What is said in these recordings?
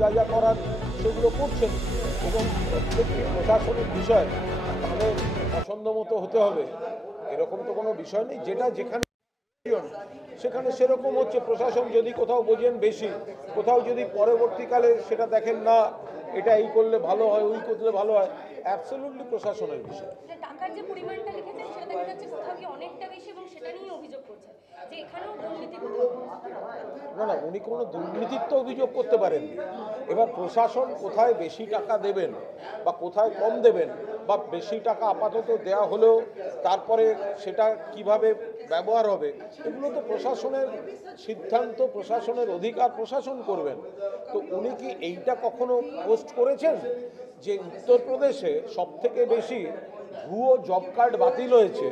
যা যা করার সেগুলো করছেন, এবং প্রত্যেকটি প্রশাসনিক বিষয় তাহলে পছন্দ মতো হতে হবে এরকম তো কোনো বিষয় নেই। যেটা যেখানে সেখানে সেরকম হচ্ছে। প্রশাসন যদি কোথাও বোঝেন বেশি, কোথাও যদি পরবর্তীকালে সেটা দেখেন না এটা এই করলে ভালো হয়, ওই করলে ভালো হয়, অ্যাবসলিউটলি প্রশাসনের বিষয়। টাকার যে পরিমাণটা লিখেছেন সেটা দেখা যাচ্ছে কোথাও কি অনেকটা বেশি, এবং সেটা নিয়ে অভিযোগ করছেন যে এখানেও দুর্নীতি কোথাও। না, উনি কোনো দুর্নীতির তো অভিযোগ করতে পারেননি। এবার প্রশাসন কোথায় বেশি টাকা দেবেন বা কোথায় কম দেবেন, বা বেশি টাকা আপাতত দেয়া হলেও তারপরে সেটা কিভাবে ব্যবহার হবে, এগুলো তো প্রশাসনের সিদ্ধান্ত, প্রশাসনের অধিকার, প্রশাসন করবেন। তো উনি কি এইটা কখনো পোস্ট করেছেন যে উত্তরপ্রদেশে সবথেকে বেশি ভুয়ো জব কার্ড বাতিল হয়েছে,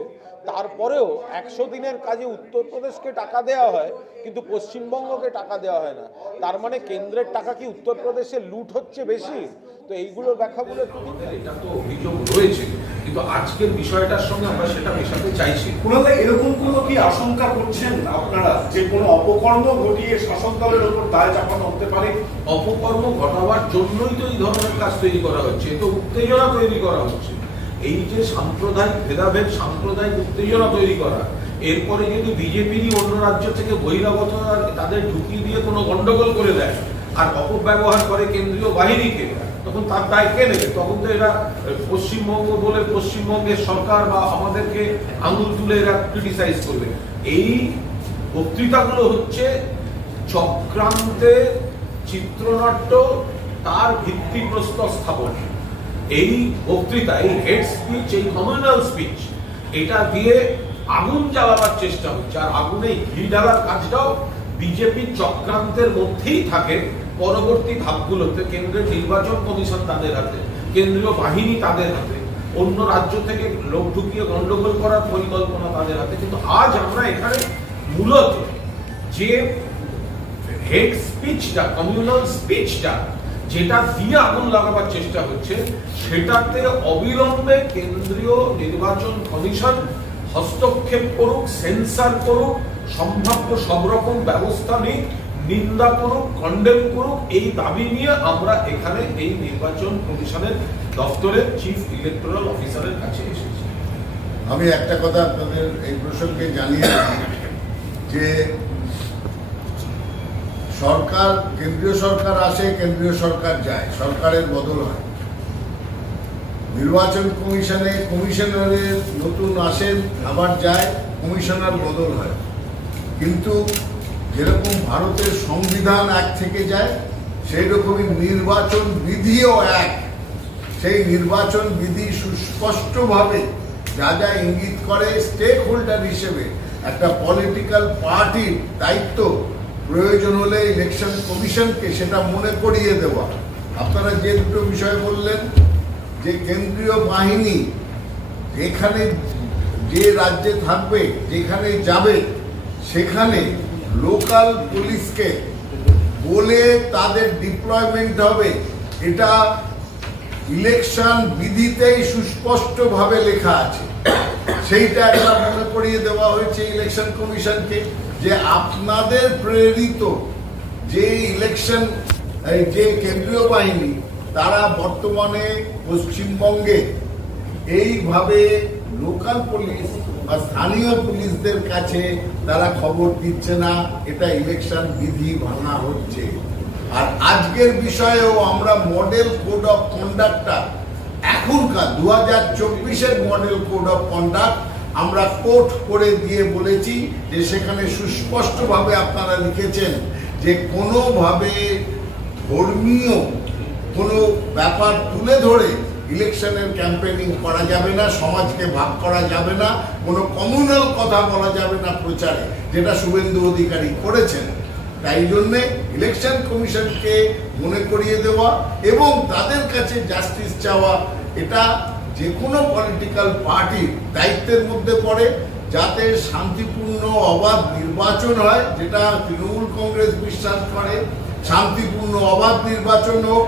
তারপরেও 100 দিনের কাজে উত্তরপ্রদেশকে টাকা দেওয়া হয় কিন্তু পশ্চিমবঙ্গকে টাকা দেওয়া হয় না? তার মানে কেন্দ্রের টাকা কি উত্তরপ্রদেশে লুট হচ্ছে বেশি? তো এইগুলোর ব্যাখ্যাগুলো একটু দিন। এটা তো অভিযোগ রয়েছে, কিন্তু আজকের বিষয়টার সঙ্গে আমরা সেটা মেশাতে চাইছি। কোনোটা এরকম কোনো কি আশঙ্কা করছেন আপনারা যে কোনো অপকর্ম ঘটিয়ে শাসক দলের উপর দায় চাপানো হতে পারে? অপকর্ম ঘটাবার জন্যই তো এই ধরনের কাজ তৈরি করা হচ্ছে, তো উত্তেজনা তৈরি করা হচ্ছে। এই যে সাম্প্রদায়িক ভেদাভেদ, সাম্প্রদায়িক উত্তেজনা তৈরি করা, এরপরে যদি বিজেপিরই অন্য রাজ্য থেকে বহিরাগত তাদের ঢুকিয়ে দিয়ে কোনো গন্ডগোল করে দেয় আর অপব্যবহার করে কেন্দ্রীয় বাহিনীকে, তখন তার দায় কে নেবে? তখন তো এরা পশ্চিমবঙ্গ বলে পশ্চিমবঙ্গের সরকার বা আমাদেরকে আঙুল তুলে এরা ক্রিটিসাইজ করবে। এই বক্তৃতাগুলো হচ্ছে চক্রান্তে চিত্রনাট্য, তার ভিত্তিপ্রস্তর স্থাপন। এই বক্তৃতা, এই হেড স্পিচ, এই কমিউনাল স্পিচ, এটা দিয়ে আগুন জ্বালাবার চেষ্টা হচ্ছে। আর আগুনে ঘি ঢালার কাজটাও বিজেপির চক্রান্তের মধ্যেই থাকে। পরবর্তী ধাপগুলোতে কেন্দ্রের নির্বাচন কমিশন তাদের হাতে, কেন্দ্রীয় বাহিনী তাদের হাতে, অন্য রাজ্য থেকে লোক ঢুকিয়ে গন্ডগোল করার পরিকল্পনা তাদের হাতে। কিন্তু আজ আমরা এখানে মূলত যে হেড স্পিচটা, কমিউনাল স্পিচটা, যেটা দিয়ে আগুন লাগাবার চেষ্টা হচ্ছে, সেটাতে অবিলম্বে কেন্দ্রীয় নির্বাচন কমিশন হস্তক্ষেপ করুক, সেন্সার করুক, সম্ভাব্য সব রকম ব্যবস্থা নিয়ে নিন্দা করুক, কন্ডেম করুক। এই দাবি নিয়ে আমরা এখানে এই নির্বাচন কমিশনের দপ্তরের চিফ ইলেকটোরাল অফিসারের কাছে এসেছি। আমি একটা কথা আপনাদের এই প্রসঙ্গে জানিয়ে যে সরকার, কেন্দ্রীয় সরকার আসে, কেন্দ্রীয় সরকার যায়, সরকারের বদল হয়। নির্বাচন কমিশনে কমিশনারের নতুন আসেন, আবার যায়, কমিশনার বদল হয়। কিন্তু যেরকম ভারতের সংবিধান এক থেকে যায়, সেই রকমই নির্বাচন বিধিও এক। সেই নির্বাচন বিধি সুস্পষ্টভাবে যা যা ইঙ্গিত করে, স্টেক হোল্ডার হিসেবে একটা পলিটিক্যাল পার্টির দায়িত্ব প্রয়োজন হলে ইলেকশন কমিশনকে সেটা মনে করিয়ে দেওয়া। আপনারা যে দুটো বিষয় বললেন, যে কেন্দ্রীয় বাহিনী যেখানে, যে রাজ্যে থাকবে, যেখানে যাবে, সেখানে লোকাল পুলিশকে বলে তাদের ডিপ্লয়মেন্ট হবে, এটা ইলেকশন বিধিতেই সুস্পষ্টভাবে লেখা আছে। সেইটা একটা মনে করিয়ে দেওয়া হয়েছে ইলেকশন কমিশনকে, যে আপনাদের প্রেরিত যে ইলেকশন, যে কেন্দ্রীয় বাহিনী, তারা বর্তমানে পশ্চিমবঙ্গে এইভাবে লোকাল পুলিশ বা স্থানীয় পুলিশদের কাছে তারা খবর দিচ্ছে না, এটা ইলেকশন বিধি ভাঙা হচ্ছে। আর আজকের বিষয়েও আমরা মডেল কোড অফ কন্ডাক্টটা, এখনকার 2024-এর মডেল কোড অফ কন্ডাক্ট আমরা কোট করে দিয়ে বলেছি যে সেখানে সুস্পষ্টভাবে আপনারা লিখেছেন যে কোনোভাবে ধর্মীয় কোনো ব্যাপার তুলে ধরে ইলেকশনের ক্যাম্পেইনিং করা যাবে না, সমাজকে ভাগ করা যাবে না, কোনো কমিউনাল কথা বলা যাবে না প্রচারে, যেটা শুভেন্দু অধিকারী করেছেন। তাই জন্যে ইলেকশন কমিশনকে মনে করিয়ে দেওয়া এবং তাদের কাছে জাস্টিস চাওয়া, এটা যে কোনো পলিটিক্যাল পার্টির দায়িত্বের মধ্যে পড়ে, যাতে শান্তিপূর্ণ অবাধ নির্বাচন হয়, যেটা তৃণমূল কংগ্রেস বিশ্বাস করে। শান্তিপূর্ণ অবাধ নির্বাচন হোক,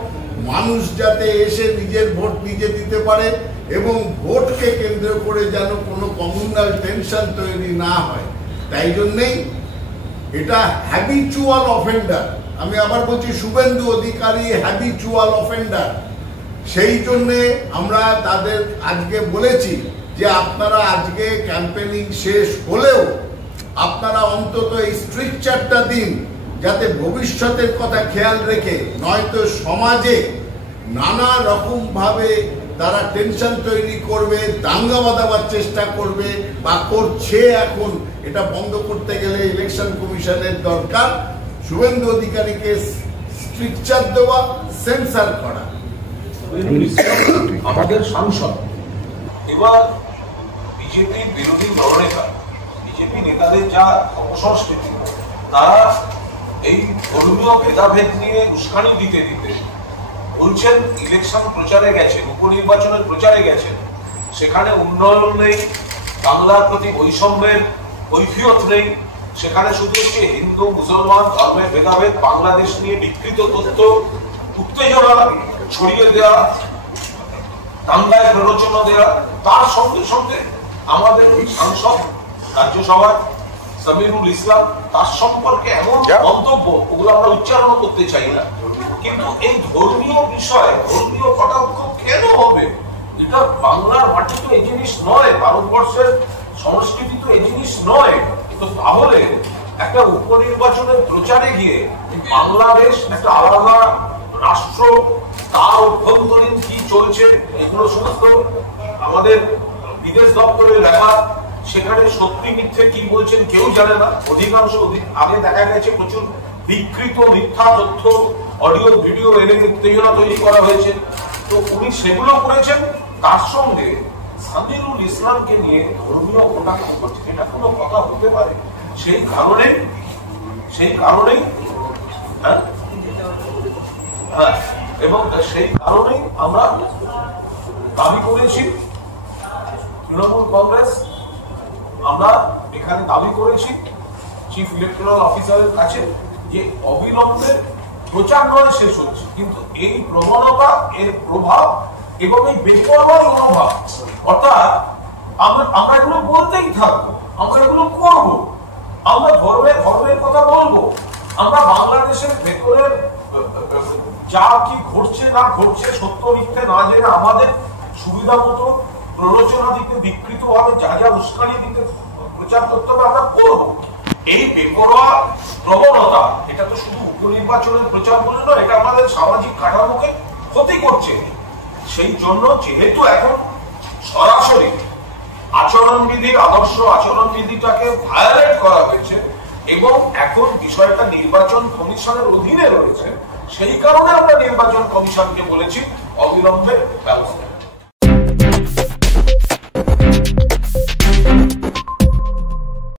মানুষ যাতে এসে নিজের ভোট নিজে দিতে পারে এবং ভোটকে কেন্দ্র করে যেন কোনো কমিউনাল টেনশন তৈরি না হয়। তাই জন্যেই এটা হ্যাবিচুয়াল অফেন্ডার আমি আবার বলছি শুভেন্দু অধিকারী হ্যাবিচুয়াল অফেন্ডার। সেই জন্যে আমরা তাদের আজকে বলেছি যে আপনারা আজকে ক্যাম্পেনিং শেষ হলেও আপনারা অন্তত এই স্ট্রিকচারটা দিন, যাতে ভবিষ্যতের কথা খেয়াল রেখে, নয়তো সমাজে নানা রকম ভাবে তারা টেনশন তৈরি করবে, দাঙ্গা বাঁধাবার চেষ্টা করবে বা করছে। এখন এটা বন্ধ করতে গেলে ইলেকশন কমিশনের দরকার শুভেন্দু অধিকারীকে স্ট্রিকচার দেওয়া, সেন্সার করা। আমাদের সাংসদ এবার বিজেপির বিরোধী দলনেতা, বিজেপি নেতাদের যা অপসংস্কৃতি, তারা এই ধর্মীয় ভেদাভেদ নিয়ে উস্কানি দিতে দিতে বলছেন ইলেকশন প্রচারে গেছেন, উপনির্বাচনের প্রচারে গেছেন, সেখানে উন্নয়ন নেই, বাংলার প্রতি বৈষম্যের কৈফিয়ত নেই, সেখানে শুধু হচ্ছে হিন্দু মুসলমান ধর্মের ভেদাভেদ, বাংলাদেশ নিয়ে বিকৃত তথ্য, উত্তেজনা ছড়িয়ে দেওয়া, দাঙ্গায় প্ররোচনা দেওয়া। তার সঙ্গে সঙ্গে আমাদের ওই সাংসদ রাজ্যসভার সামিরুল ইসলাম, তার সম্পর্কে এমন মন্তব্য, ওগুলো আমরা উচ্চারণ করতে চাই না, কিন্তু এই ধর্মীয় বিষয়, ধর্মীয় কটাক্ষ কেন হবে? এটা বাংলার মাটি তো এই জিনিস নয়, ভারতবর্ষের সংস্কৃতি তো এই জিনিস নয়। তো তাহলে একটা উপনির্বাচনের প্রচারে গিয়ে বাংলাদেশ একটা আলাদা রাষ্ট্র, তার অভ্যন্তরীণ কি চলছে এগুলো সমস্ত আমাদের বিদেশ দপ্তরে লেখা, সেখানে সত্যি মিথ্যে কি বলছেন কেউ জানে না। অধিকাংশ আগে দেখা গেছে প্রচুর বিকৃত মিথ্যা তথ্য, অডিও ভিডিও এনে উত্তেজনা তৈরি করা হয়েছে। তো উনি সেগুলো করেছেন, তার সঙ্গে সামিরুল ইসলামকে নিয়ে ধর্মীয় কটাক্ষ করছে, এটা কোনো কথা হতে পারে? সেই কারণেই এবং সেই কারণেই আমরা দাবি করেছি, তৃণমূল কংগ্রেস আমরা এখানে দাবি করেছি চিফ ইলেকটরাল অফিসারের কাছে যে অবিলম্বে প্রচার নয় শেষ হচ্ছে, কিন্তু এই প্রবণতা, এর প্রভাব এবং এই বেপরোয়া মনোভাব, অর্থাৎ আমরা এগুলো বলতেই থাকবো, আমরা এগুলো করবো, আমরা ধর্মের কথা বলবো, আমরা বাংলাদেশের ভেতরের যা কি ঘটছে না ঘটছে সত্য মিথ্যে না জেনে আমাদের সুবিধা মতো প্ররোচনা দিতে, বিকৃত ভাবে যা যা উস্কানি দিতে প্রচার করতে হবে আমরা করবো। এই বেপরোয়া প্রবণতা, এটা তো শুধু উপনির্বাচনের প্রচার বলে নয়, এটা আমাদের সামাজিক কাঠামোকে ক্ষতি করছে। সেই জন্য যেহেতু এখন সরাসরি আচরণবিধি, আদর্শ আচরণবিধিটাকে ভায়োলেট করা হয়েছে এবং এখন বিষয়টা নির্বাচন কমিশনের অধীনে রয়েছে, সেই কারণে আমরা নির্বাচন কমিশনকে বলেছি অবিলম্বে